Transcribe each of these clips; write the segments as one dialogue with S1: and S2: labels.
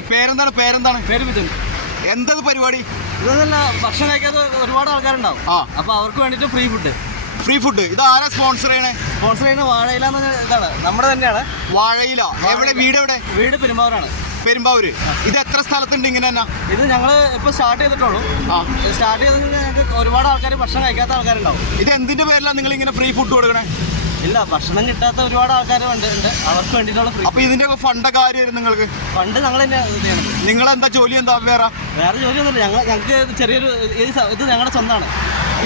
S1: പേരെന്താണ് പേരെന്താണ്?
S2: പേര് മിഥുൻ
S1: എന്തത് പരിപാടി?
S2: ഇതൊന്നല്ല ഭക്ഷണം കഴിക്കാത്ത ഒരുപാട് ആൾക്കാരുണ്ടാവും.
S1: ആ.
S2: അപ്പൊ അവർക്ക് വേണ്ടിട്ട് ഫ്രീ ഫുഡ്.
S1: Free food. ഇത് ആരാ സ്പോൺസർ ചെയ്യണേ?
S2: സ്പോൺസർ ചെയ്യുന്ന വാഴയില എന്ന് ഇതാണ്. നമ്മുടെ തന്നെയാണ്.
S1: വാഴയില. എവിടെ വീട് എവിടെ
S2: വീട് പെരുമ്പാവൂരാണ്.
S1: പെരുമ്പാവൂര്. ഇത് എത്ര സ്ഥലത്തുണ്ട് ഇങ്ങനെ തന്നെ?
S2: ഇത് ഞങ്ങൾ ഇപ്പൊ സ്റ്റാർട്ട് ചെയ്തിട്ടുള്ളൂ.
S1: ആ.
S2: സ്റ്റാർട്ട് ചെയ്തിട്ട് ഞങ്ങൾക്ക് ഒരുപാട് ആൾക്കാർ ഭക്ഷണം കഴിക്കാത്ത ആൾക്കാരുണ്ടാവും.
S1: ഇത് എന്തിന്റെ പേരിലാണ് നിങ്ങൾ ഇങ്ങനെ ഫ്രീ ഫുഡ് കൊടുക്കണേ?
S2: ഇല്ല ഭക്ഷണം കിട്ടാത്ത ഒരുപാട് ആൾക്കാർ ഉണ്ട്. അവർക്ക് വേണ്ടിയിട്ടുള്ള ഫ്രീ
S1: അപ്പൊ ഇതിന്റെ ഫണ്ടൊക്കെ ആര് തരും നിങ്ങൾക്ക്?
S2: ഫണ്ട് ഞങ്ങൾ തന്നെ
S1: നിങ്ങൾ എന്താ ജോലി എന്താ വേറെ?
S2: വേറെ ജോലിയൊന്നുമില്ല ഞങ്ങൾ ഞങ്ങൾക്ക് ചെറിയൊരു ഇത് സ- ഇത് ഞങ്ങളുടെ സ്വന്തമാണ്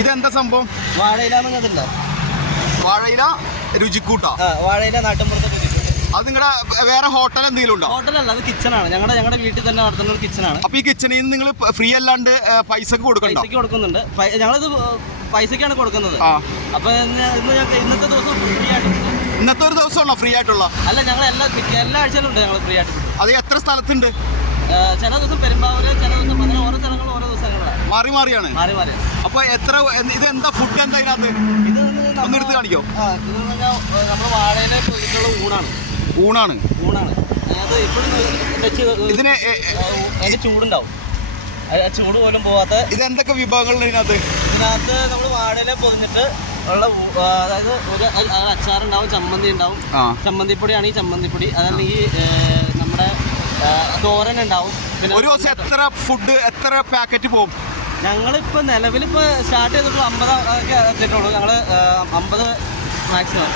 S1: ഇതെന്താ സംഭവം?
S2: വാഴയില എന്നുള്ളതുണ്ട്
S1: വാഴയില രുചിക്കൂട്ട.
S2: ആ വാഴയില നാട്ടിൻപുറത്തൊക്കെ കിട്ടും
S1: അത് നിങ്ങളുടെ വേറെ ഹോട്ടൽ എന്തെങ്കിലും ഉണ്ടോ?
S2: ഹോട്ടലല്ല അത് കിച്ചണാണ്. ഞങ്ങളുടെ ഞങ്ങളുടെ വീട്ടിൽ തന്നെ നടത്തുന്ന ഒരു കിച്ചണാണ്.
S1: അപ്പൊ ഈ കിച്ചണിൽ നിന്ന് നിങ്ങൾ ഫ്രീ അല്ലാണ്ട് ഏ, പൈസക്ക് കൊടുക്കണ്ടോ?
S2: പൈസക്ക് കൊടുക്കുന്നുണ്ട്. പൈ- ഞങ്ങളിത് പൈസക്കാണ് കൊടുക്കുന്നത്. അപ്പൊ ഇന്നത്തെ ദിവസം ഫ്രീ ആയിട്ട്.
S1: ഇന്നത്തെ ഒരു ദിവസമാണോ ഫ്രീ ആയിട്ടുള്ള?
S2: അല്ല ഞങ്ങൾ എല്ലാ എല്ലാ ആഴ്ചയിലും ഉണ്ട് ഞങ്ങൾ ഫ്രീ ആയിട്ട്
S1: അത് എത്ര സ്ഥലത്തുണ്ട്?
S2: ചില ദിവസം പെരുമ്പാവൂര് ചില ദിവസം അങ്ങനെ ഓരോ സ്ഥലങ്ങൾ ഓരോ ദിവസങ്ങളാണ്
S1: മാറി മാറിയാണ്.
S2: മാറി മാറി.
S1: അപ്പൊ എത്ര ഇത് എന്താ ഫുഡ് എന്താ ഇതിനകത്ത്?
S2: ഇത്
S1: ഒന്ന് എടുത്ത് കാണിക്കോ.
S2: ഇത് നമ്മുടെ വാഴയിലെ പൊതിക്കുള്ള ഊണാണ്.
S1: ഊണാണ്.
S2: ഊണാണ്. അത് ഇപ്പോഴും
S1: ഇതിന്
S2: ചൂടുണ്ടാവും. ചൂട് പോലും പോവാത്ത
S1: ഇത് എന്തൊക്കെ വിഭവങ്ങളുണ്ട് ഇതിനകത്ത്?
S2: ഇതിനകത്ത് നമ്മൾ വാഴയില പൊതിഞ്ഞിട്ട് ഉള്ള അതായത് ഒരു അച്ചാർ ഉണ്ടാവും അച്ചാറുണ്ടാവും ചമ്മന്തി ഉണ്ടാവും.
S1: ചമ്മന്തിപ്പൊടിയാണ്
S2: ഈ ചമ്മന്തിപ്പൊടി. അതല്ലെങ്കിൽ ഈ നമ്മുടെ തോരൻ ഉണ്ടാവും. പിന്നെ
S1: ഒരു ദിവസം എത്ര ഫുഡ് എത്ര പാക്കറ്റ് പോകും
S2: ഞങ്ങളിപ്പോ നിലവിലിപ്പോ സ്റ്റാർട്ട് ചെയ്തിട്ടുള്ള അമ്പത് ഒക്കെ എത്തിയിട്ടുള്ളൂ. ഞങ്ങൾ അമ്പത് മാക്സിമം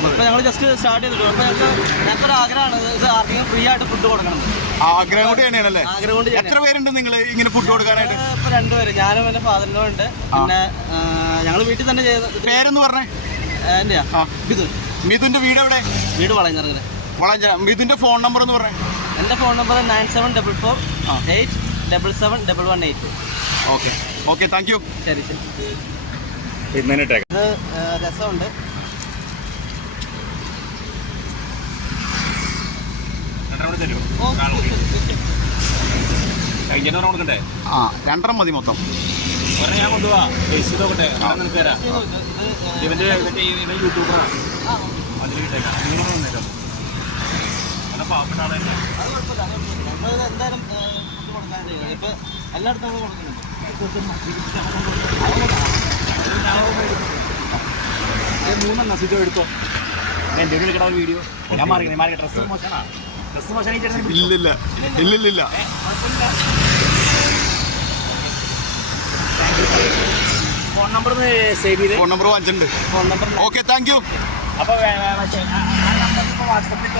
S2: ഇപ്പൊ ഞങ്ങൾ ജസ്റ്റ് സ്റ്റാർട്ട് ചെയ്തിട്ടുണ്ട് അപ്പൊ ഞങ്ങൾക്ക് ഞങ്ങൾക്ക് ഒരു ആഗ്രഹമാണ്? ഇത് ആർക്കെങ്കിലും ഫ്രീ ആയിട്ട് ഫുഡ് കൊടുക്കണം.
S1: ആഗ്രഹം കൂടി തന്നെയാണല്ലേ?
S2: ആഗ്രഹം കൊണ്ട്
S1: എത്ര പേരുണ്ട് നിങ്ങൾ ഇങ്ങനെ ഫുഡ് കൊടുക്കാനായിട്ട്?
S2: ഇപ്പൊ രണ്ടുപേര് ഞാനും എന്റെ ഫാദറിനും ഉണ്ട്. പിന്നെ ഞങ്ങൾ വീട്ടിൽ തന്നെ ചെയ്യുന്ന
S1: പേരെന്ന് പറഞ്ഞേ?
S2: എന്റെയാ?
S1: ആ.
S2: ഇത്
S1: വീട് എവിടെ?
S2: വീട് വളഞ്ഞിറങ്ങൽ
S1: വളഞ്ഞിറ മിഥുന്റെ ഫോൺ നമ്പർ എന്ന് പറഞ്ഞേ?
S2: എന്റെ phone number nine seven double four. Eight double seven double one eight
S1: okay okay thank you
S2: ശരി ശരി. ഇത് ആ,
S3: കൊടുക്കണ്ടേ?
S1: ആ രണ്ടര മതി മൊത്തം.
S3: ഒരെണ്ണം ഞാൻ കൊണ്ടുപോവാ ടേസ്റ്റ് നോക്കട്ടെ. നിനക്ക് തരാം ഇവന്റെ ഇവന്റെ യൂട്യൂബറാണ് അതിൽ നിങ്ങൾ നല്ല പാവപ്പെട്ട
S2: എല്ലായിടത്തും
S3: മൂന്നെണ്ണം സിജോ എടുത്തോ. എന്റെ ഒരു വീഡിയോ? ഞാൻ മാറി മാറി ഡ്രസ്സ് മോശമാണ്?
S1: ഇല്ലില്ല. ഇല്ലില്ലില്ല.
S3: ഫോൺ നമ്പർ സേവ് ചെയ്ത്.
S1: ഫോൺ നമ്പർ വാങ്ങിച്ചിട്ടുണ്ട്.
S2: Phone number
S1: okay thank you
S3: അപ്പോൾ ഇപ്പോൾ വാട്സപ്പിൽ